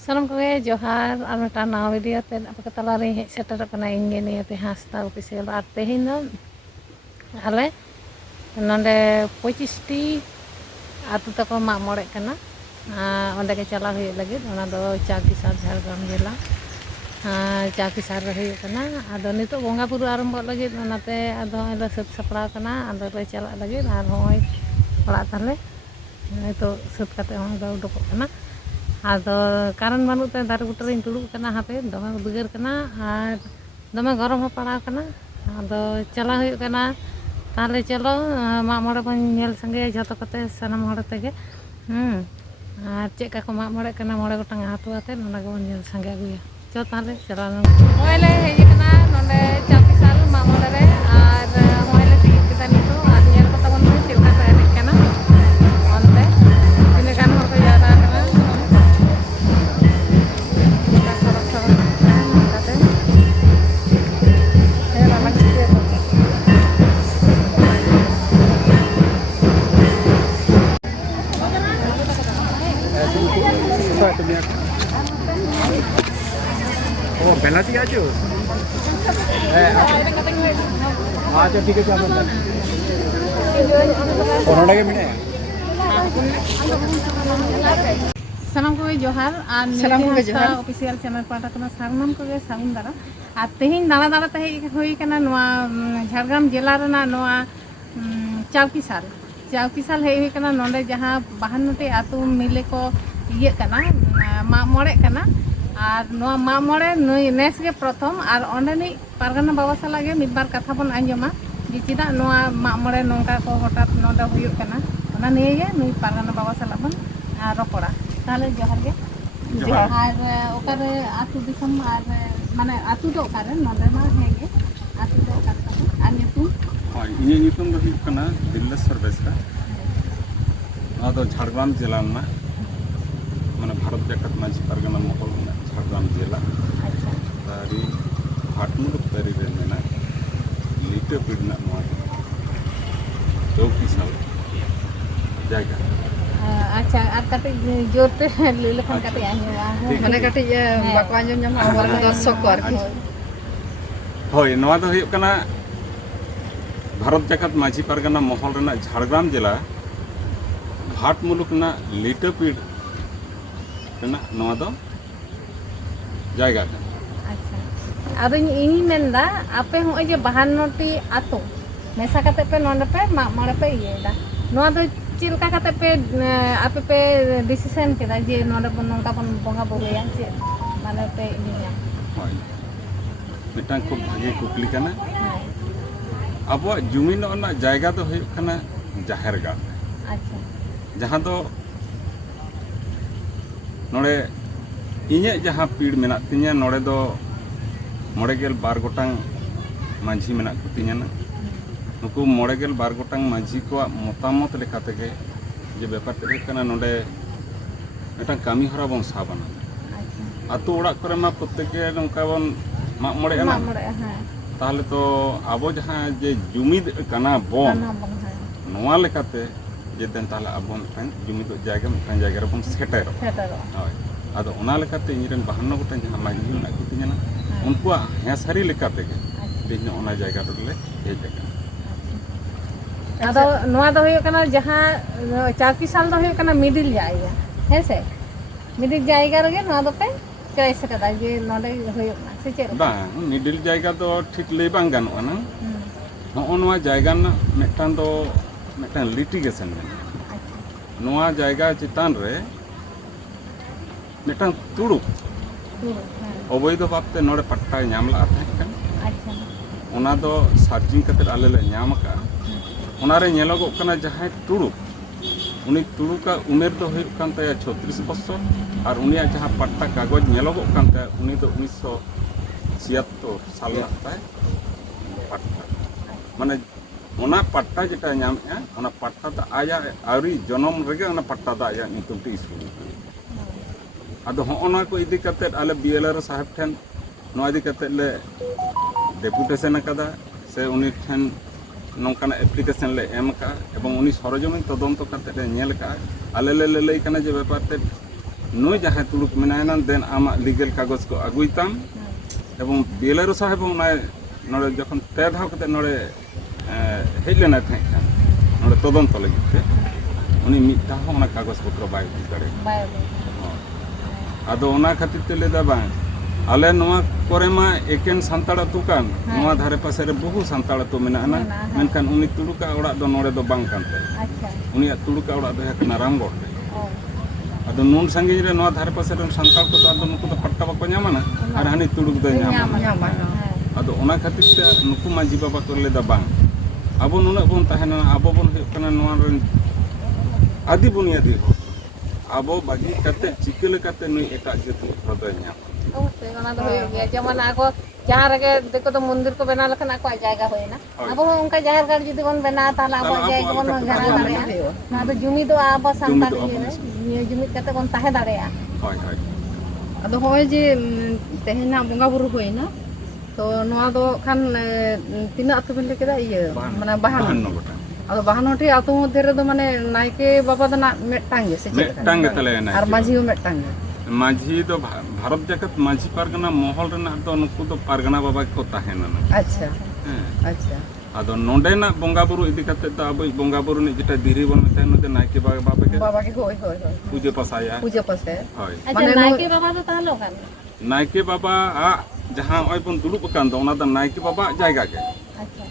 Salam kowe Johar anu tanah video ten apa kata lari hek setar kana ingin ya teh hasta official ar tehin do ale nonde 25 atu tako mak more kana onde ke chala huyu lagi ona do Chakisar Jhargram jela Chakisar huyu kana ado nito bonga puru arambok lagi onate ado ele set sapra kana ado le chala lagi ar hoy orak tale itu set kate ona do udok kana ado karan banut te dare buterin dulu kana hape dome uduger kana ar dome gorom padaw kana ado chala huyu kana tahle chalo mak more bon nyel sange joto kate sanam hor tege ar cheka ko mak more kana more gotang atu ate nona ko bon nyel sange aguya cho tahle chala hoile hej kana nonde Chakisar mak more re ar hoile ti kita nitu ar nyel kota bon chilka ko edik kana onte tine kan hor ko jara kana Oh, penalti aja. Aja ठीक है क्या बोलता है? Corona के मिले? Salam kowe Johar ar Salam kowe Johar official channel pata kana sarnam kowe sagun dara ar tehin dala dala te hoi kana noa Jhargram jela rena noa Chakisar hei hoi kana nonde jaha 52 atu mile ko iye kana mak more kana আর নোয়া মা মরে নই next গে প্রথম আর অন্ডানি পারগানা বাবা সালাগে মিদবার কথা বন আঞ্জমা যে চিদা নোয়া মা মরে নঙ্কা কো হঠাৎ নডা হুয়ুগ কানা ওনা নিয়ে গে নই পারগানা বাবা সালা বন রপড়া তাহলে জোহার গে আর ওকারে আতু দিসম আর মানে আতু দো ওকারে নডে মা হেগে আতু দো ওকারে আর নিতুম ini nyutum do huyuk kana Dilleswar Beska. Ado Jhargram jela na mana Bharat Jakat Majhi Pargana Mohol na Jhargram jela. আচ্ছা Dari Bhatmuluk dari remena lite pidna no Chakisar jaga. আচ্ছা আর কাতে জোরতে লইলে খান কাতে আঞ্জমা mana kata ya bako anjom nyam awal dosok ko arki Hoi noa do huyuk kana Bharat Jakat Majhi Pargana Mohol rena Jhargram jela Bhatmuluk na lite pid rena noa do jaga. আচ্ছা আদো ইনি মেনদা আপে হই যে 52 টি আতো মেসা কাতে পে নন্ডে পে mak more pe ইয়েদা নোয়া দো চিলকা কাতে পে আপে পে ডিসিশন কেদা যে নন্ডে বন নঙ্কা বন বঙ্গা বলেয়া যে মানে পে ইনিয়া Hoi. Mitang খুব bhage kukli kana. Abo jumi no na jayga do huyuk kana Jaher Gat. আচ্ছা Jahan do nore inya jaha pid menak tinya nore do moregel bar gotang manjhi menak kutinya na. Nuku moregel bar gotang manjhi ko motamot lekha tege je byapar te kana node mitang kami hora bon sabana. আচ্ছা Atu orak kore ma protteke nongka bon mak more mak ana. more হ্যাঁ তাহলে তো আবো যাহা যে জুমিদ কানা বন কানা বং হ্যাঁ নোয়া লেখাতে যেদেন তাহলে আবো মিটাং জুমিদ জায়গা মিটাং জায়গা রকম সেটার সেটারো হয় আদো ওনা লেখাতে ইঞ্জিরেন 52 গোটা যাহা মাঝি মেনা কুতিnya na unkuwa হেসারি লেখাতে গে তেজ ওনা জায়গা রলে এই জায়গা আদো নোয়া দো হই কানা যাহা Chakisar দো হই কানা মিডল জায়গা হেসে মিডল জায়গা রে নোয়া দো পে চয়েস কাদা যে নডে হই না সে চের bang middle জায়গা তো ঠিক লই বাং গানোa na no noa জায়গা na metang do metang litigation mena আচ্ছা noa জায়গা চিতান রে metang turuk পুরো হ্যাঁ অবৈধ ভাবতে নড়ে পাট্টায় ñam la তাহেं kan আচ্ছা ona do searching kate ale le ñam ka ona re ñelogok kana jahay turuk uni turuka umer do huyuk kan taya 36 বছর আর উনিয়া যাহা পাট্টা কাগজ ñelogok kan taya uni do 1976 সাল la tay পাট্টা মানে ona patta jeta ñamea ona patta da aya auri jonom rege ona patta da aya nitum ti isu ado ona ko idi kate ale BLR sahib then no idi kate le deputation akada se uni then nongkana application le em ka ebong uni sorojomin todonto kate le ñel ka ale le lei kana je byapar te नुई जहाँ तुड़ुक मेना then आमा legal कागज को अगुई ताम एवं BLRO साहेब नोड़े जखन पे धाव कते नोड़े हेज लेना थाई खान नोड़े तदंत लगित ते उनी मिटा हो ओना कागज पत्र बाय उदि दाड़े आदो ओना खातिर ते लेदा बांग आले नोआ करे मा एकेन सांताड़ अतु कान नोआ धारे पासे रे बहु सांताड़ अतु मेना ना मेनखान उनी तुड़ुका ओड़ा दो नोड़े दो बांग कान ते उनिया तुड़ुका ओड़ा दो हेकना रामगढ़ रे आदो नून संगिज रे नोआ धारे पासे रे सांताड़ को आदो नुकु दो पट्टा बाको ᱧᱟᱢᱟ ना आर हानि तुड़ुक दो ᱧᱟᱢᱟ आदो ओना खातिर ते नुकु मांझी बाबा को लेदा बांग आबो नुना बोन ताहेना आबो बोन हुयुग कना नोआ रे आदि बुनियादी हो आबो बागी कते चिके लेकाते नुई एटा जति हदो ᱧᱟᱢᱟ अवश्य ओना दो होय गया जेमन आको जहाँ रगे देखो तो मंदिर को बना लखन आको जायगा होय ना अब उनका जाहिर गाड़ जुदी बन बना ताला अब जायगा बन घना दाड़े ना तो जुमी दो आबो संताल ये जुमी कते बन ताहे दाड़े होय होय अदो होय जे तेहेना बंगा बुरु होयना तो नोआ दो खान तीना अतु बेन लेकेदा इये माने 52 गोटा अदो 52 टी अतु मध्य रे दो माने नायके बाबा दो ना मेटांग से मेटांग तले ना और माझी हो मेटांग माझी तो भारत जगत माझी पारगना महल रेना तो नुकु तो पारगना बाबा को ताहेना ना अच्छा अच्छा आदो नोंडे ना बंगा बुरु इदि कते तो अब बंगा बुरु नि जेटा धीरी बन मेते न नायके बाबा के होय होय होय पूजे पसाया पूजे पसे होय अच्छा नायके बाबा तो तालो कान नायके बाबा आ जहां ओय बन दुड़ुब कान दो ओना द नायके बाबा जायगा के अच्छा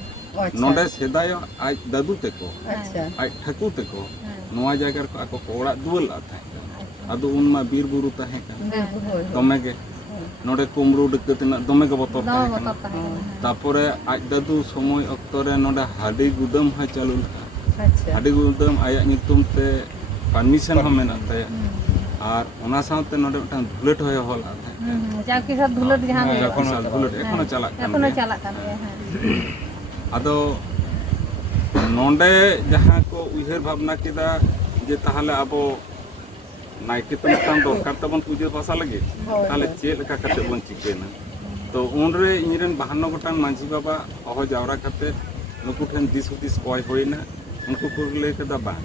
नोंडे सेदाय आज दादू तेको अच्छा आज ठकू तेको नोआ जायगा को आको कोड़ा दुवल आता आदो उनमा बीर बुरु ताहे का दमे के नोडे कुमरू डकतना दमे के बतर ताहे तापरे आज दादू समय अक्तरे नोडे हाडी गुदम है चालू अच्छा हाडी गुदम आया नितुम ते परमिशन हम मेना ताया और ओना साथे नोडे मटान धुलेट होय होल आता जाके सब धुलट जहां जखन धुलेट एखनो चालाक कान आदो नोंडे जहां को उहेर भावना किदा जे ताहले आबो नायके तो मिटान दरकार तबन पूजे पासा लगे ताहले चेल लेका कते बन चिकेना तो उनरे इनरेन 52 गोटान मांझी बाबा अहो जावरा कते नुकु ठेन दिस हुदिस कोय होइना उनको को ले कदा बा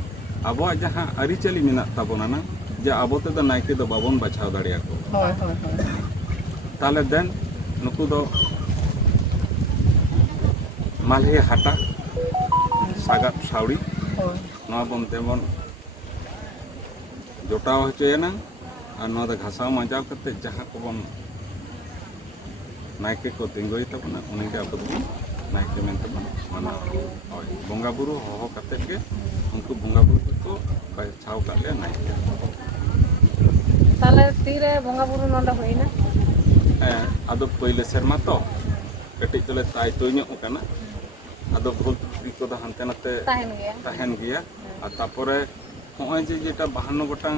आबो जहां अरि चली मेना ताबोना ना जे आबो ते द नायके दो बाबन बचाव दाड़िया को होय होय होय ताहले देन नुकु दो मालहे हाटा सागात सावड़ी नोआ बन तेबन जोटाव होचोयना और नोआ द घासाव मजाव कते जहां को बन नायके को तिंगोई तबना उनी के आपद नायके मेनते बन माना होय बंगा बुरु हो कते के उनको बंगा बुरु को बचाव काले नायके ताले तीरे बंगा बुरु नोंडा होइना आदो पहिले शर्मा तो कटी तले ताई तोइनो कना आदो भूल तुरी को द हनते नते ताहेन गया और तापरे होय जे जेटा 52 गोटां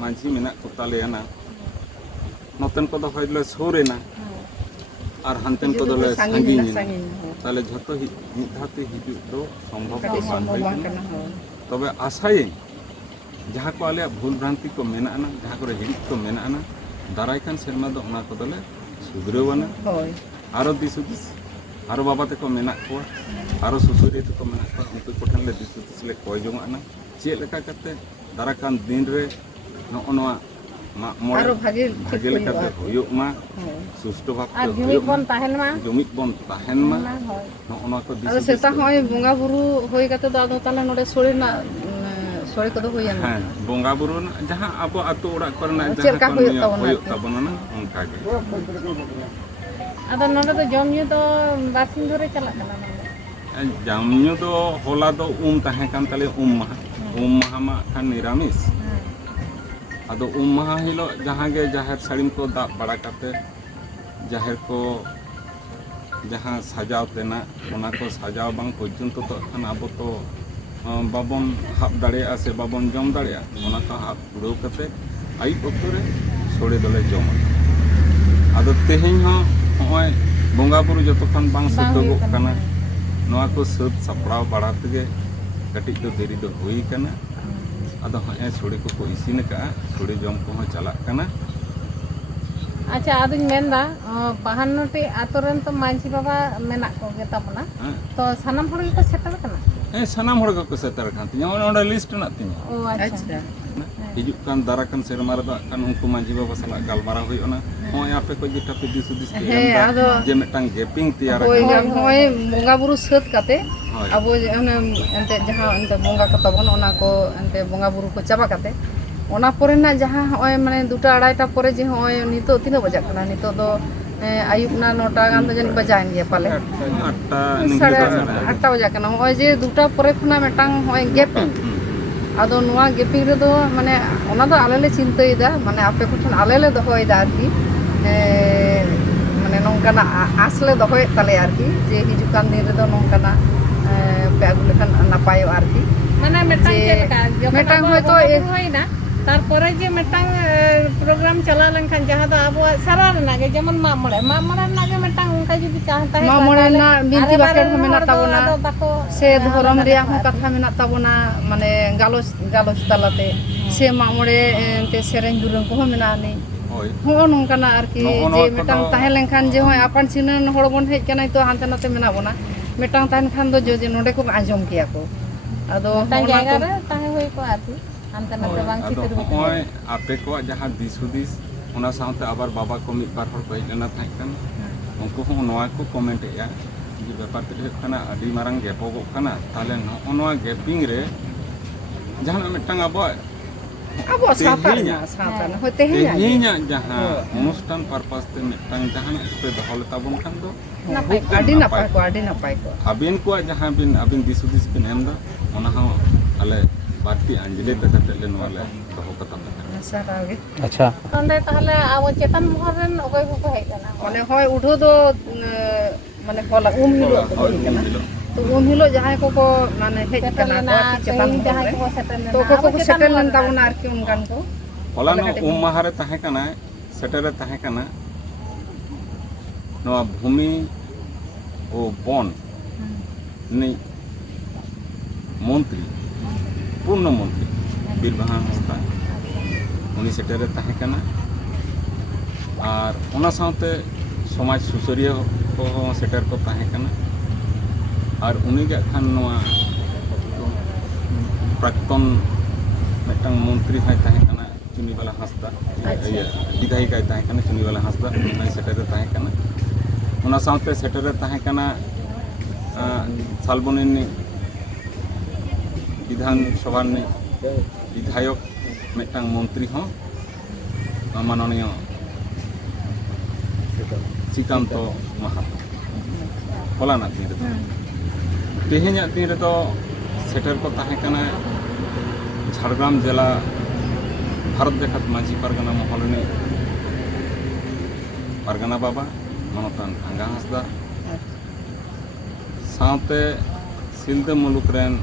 मांझी मेना को तालेना नतन को द होइले सोरेना और हनतेन को दले संगीन ताले झतो मिद धाते हिजु तो संभव बान तबे आशाय जहां को आले भूल भ्रांति को मेना ना जहां को हित को मेना ना दाराय कान शर्मा दो ओना को दले सुधरेवना होय आरो दिसुदिस आरो बाबा ते को मेना को आरो सुसुरी ते को मेना को उनको कोठन ले दिसुदिस ले कोय जोंगाना चेल लेका कते दारा कान दिन रे नोआ मा मोर आरो भागे लेकाते होयो मा सुष्ट भाव और जुमिक बन ताहेन मा नोना को अदो सेता होय बंगा बुरु होय कते दो आदो ताले नोडे सोळे ना सोळे को दो होयना हां बंगा बुरु जहां आबो आतो ओडा करना जहां का होयो तबना ना उनका के अदो नोडे तो जमन्यू तो बासिन धरे चला कना जमन्यू तो होला दो ताहे कान ताले माहा मा खान निरामिष आदो माहा हिलो जहां गे जाहेर साड़ीम को दाब बड़ा करते जाहेर को जहां सजाव तेना ओना को सजाव बांग पर्यंत तो खान आबो तो बाबन हाब दाड़िया से बाबन जम दाड़िया ओना का हाब उड़ाव करते आई ओक्तरे सोड़े दले जम आदो तेहेन हो होय बंगा बुरु जतोखन बांग सतोगो कना नोआ को सत सपड़ाव बड़ा तगे कटी तो देरी दो हुई कना आदो है सोड़े को इसिन का सोड़े जम को चला कना अच्छा आदुñ मेनदा 52 टी आतोरन तो मांझी बाबा मेना को गे तबना तो सनम हड़ को सेटर कना सनाम हड़ को सेटर खान तिया ओंडे लिस्ट ना तिया ओ अच्छा हिजुग कान दाराकान सेरमा रे दा कान उनको मांझी बाबा साला गालमारा हुयना होय आपे को जेटा पे दिस उदिस के एमदा जे मिटांग गेपिंग तैयार होय होय बोंगा बुरु सात काते होय अब एंते जहां एंते बोंगा का तबन ओना को एंते बोंगा बुरु को चाबा काते ओना परे ना जहां होय माने दुटा अड़ाईटा परे जे होय नितो तीना बजा कना नितो दो आयुब ना 9टा गान दो जन बजाएन गया पाले 8टा साढ़े 8टा बजा कना होय जे दुटा परे खुना मिटांग होय गेपिंग आदो नुआ गेपिंग रे दो माने ओना दो आले ले चिंतायदा माने आपे कोठन आले ले दोहोयदा आरकी माने नोंकाना आसले दोहोय ताले आरकी जे हिजुकान दिन रे दो नोंकाना पे आगु लेखान नापायो आरकी माने मिटांग चेलका मिटांग होयतो होइना तारपरे जे मिटांग प्रोग्राम चला लेनखान जहां दो आबो सारा रना गे जेमन मामड़े ना गे मिटांग उनका जुदी चाहता है मामड़े ना बिनती बाकेट हो मेना ताबोना से धरम रिया हो कथा मेना ताबोना माने गालोस गालोस तालाते से मामड़े ते सेरेंग दुरंग को मेना नि होय हो नोंकाना आरकी जे मिटांग ताहे लेनखान जे होय आपन सिनन हड़ बन हेज कना तो हानते नाते मेना बोना मिटांग ताहन खान दो जे नोडे को आजम किया को आदो जायगा रे ताहे होय को आती हानते नाते बांग चितर होय आपे को जहां दिस उदिस ओना साउते आबार बाबा को मिट बार हर को हेजना थाय कान उनको हो नोआ को कमेंट या जे व्यापार ते हुयuk kana adi marang gepogok kana tale noa gaping re jahan mitang abo साता ना होते हैं तेहिnya jahan অনুষ্ঠান पारपास ते mitang jahan पे दोहल ताबन खान दो आडी नापाय को abin ko jahan bin abin disudis bin emda ona ha ale बाती अंजलि तकते ले नोले दोहो कता सारागे अच्छा ओंडे ताहले आबो चेतन मोहर रेन ओकय को हेज कना माने होय उठो दो माने कोला हिलो तो हिलो जहां को माने हेज कना चेतन जहां को सेटल तो को सेटल लन ताबना आरकी उनकान को होला नो माहारे ताहे कना सेटरे ताहे कना नोआ भूमि ओ बन नि मंत्री पूर्ण मंत्री बीरबहान हस्ता उनी सेटरे ताहे कना और ओना साउते समाज सुसरिया को सेटर को ताहे कना और उनी के खान नोआ प्राक्तन मिटंग मंत्री है ताहे कना चुनीवाला हस्ता विधायिक ताहे कना चुनीवाला हस्ता उनी सेटरे ताहे कना ओना साउते सेटरे ताहे कना सालबोनी विधानसभा विधायक मिटंग मंत्री हो माननीय श्रीकांत महातो होलाना दिन रे तेहेኛ दिन रे सेटर को ताहे कना झाड़ग्राम जिला भारत देखत माझी परगना महलने परगना बाबा मनोतान भांगा हंसदा साउते सिलद मुलुक रेन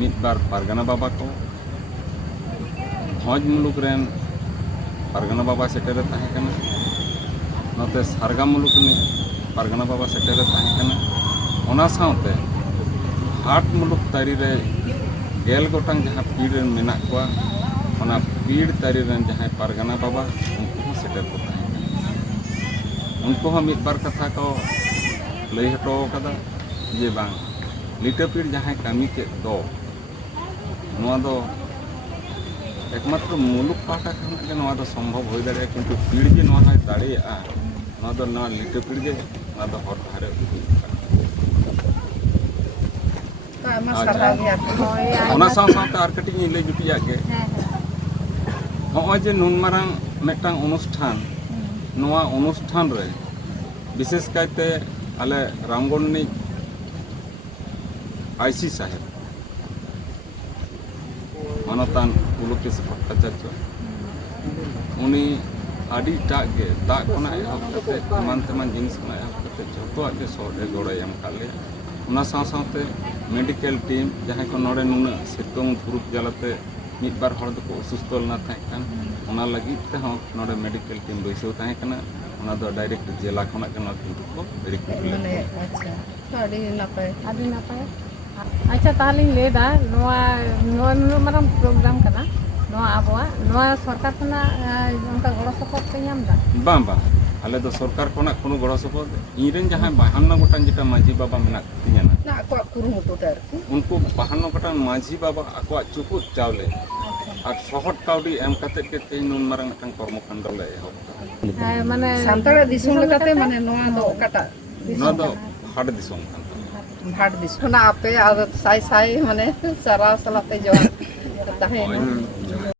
मित बार परगना बाबा को भोज मुलुक रेन परगना बाबा सेटर ताहे कना नोते सारगा मुलुक ने परगना बाबा सेटर ताहे कना ओना साउते हाट मुलुक तारी रे गेल गोटांग जहां पीड़ मेना कोआ ओना पीड़ तारी रेन जहां परगना बाबा उनको सेटर को ताहे उनको हम मित बार कथा को लई हटो कदा जे बांग लिटा पीड़ जहां कामी के दो नोआ दो एकमात्र मुलुक पाटा खान के नोआ दो संभव हो दाड़े किंतु पीड़ जे नोआ है दाड़े आ नोआ दो नोआ लिटा पीड़ जे नोआ दो हर धारे ओना साव सावते आर कटिंग ले जुटिया के होय जे नुन मारांग मेटांग अनुष्ठान नोआ अनुष्ठान रे विशेष कायते आले रामगढ़ नि आईसी साहेब मानतान पुलकेश भट्टाचार्य उनी आदि टागे दाग कोना एहब कते मान जिनिस कोना एहब कते जतो के सोडे गोड़े एम काले उना साथे मेडिकल टीम जहां को नोडे नुना सितोंग ग्रुप जलाते मिट बार हड़ को असुस्थ लना थाय कान उना लगी ते हो नोडे मेडिकल टीम बैसो थाय काना उना दो डायरेक्ट जिला खना के ना किंतु को रिक्रूट ले अच्छा आडी नापाय अच्छा ताहले लेदा नोआ माराम प्रोग्राम कना नोआ आबोआ नोआ सरकार खना उनका गड़ो सपोर्ट पे नाम दा बां ᱟᱞᱮ ᱫᱚ ᱥᱚᱨᱠᱟर ᱠᱷᱚᱱᱟᱜ ᱠᱳᱱᱳ ᱜᱚᱲᱚ ᱥᱚᱯᱚᱦᱚᱫ ᱤᱧᱨᱮᱱ ᱡᱟᱦᱟᱸᱭ 52 ᱜᱚᱴᱟᱝ ᱡᱮᱴᱟ ᱢᱟᱹᱡᱷᱤ ᱵᱟᱵᱟ ᱢᱮᱱᱟᱜ ᱠᱚᱛᱤᱧᱟ ᱱᱟ ᱱᱟ ᱟᱠᱚᱣᱟᱜ ᱠᱩᱨᱩᱢᱩᱴᱩ ᱛᱮ ᱟᱨᱠᱤ उनको 52 गोटांग माझी बाबा आकोआग चुपुद चावले और शहर काउडी एम काते के तेज नुन मारंग मिदटांग कर्मकांड ले एहब ᱦᱮᱸ ᱢᱟᱱᱮ ᱥᱟᱱᱛᱟᱲᱟᱜ ᱫᱤᱥᱚᱢ ᱞᱮᱠᱟᱛᱮ ᱢᱟᱱᱮ ᱱᱚᱣᱟ ᱫᱚ ᱚᱠᱟᱴᱟᱜ ᱱᱚᱣᱟ ᱫᱚ ᱦᱟᱴ ᱫᱤᱥᱚᱢ ᱠᱟᱱ ᱛᱟᱵᱚᱱᱟ ᱵᱷᱟᱴ ᱫᱤᱥᱚᱢ ᱠᱷᱚᱱᱟᱜ ᱟᱯᱮ ᱟᱫᱚ ᱥᱟᱭ ᱥᱟᱭ ᱢᱟᱱᱮ ᱥᱟᱨᱟᱣ ᱥᱟᱞᱟᱜ ᱛᱮ ᱡᱚᱦᱟᱨ ᱛᱟᱦᱮᱸᱭᱮᱱᱟ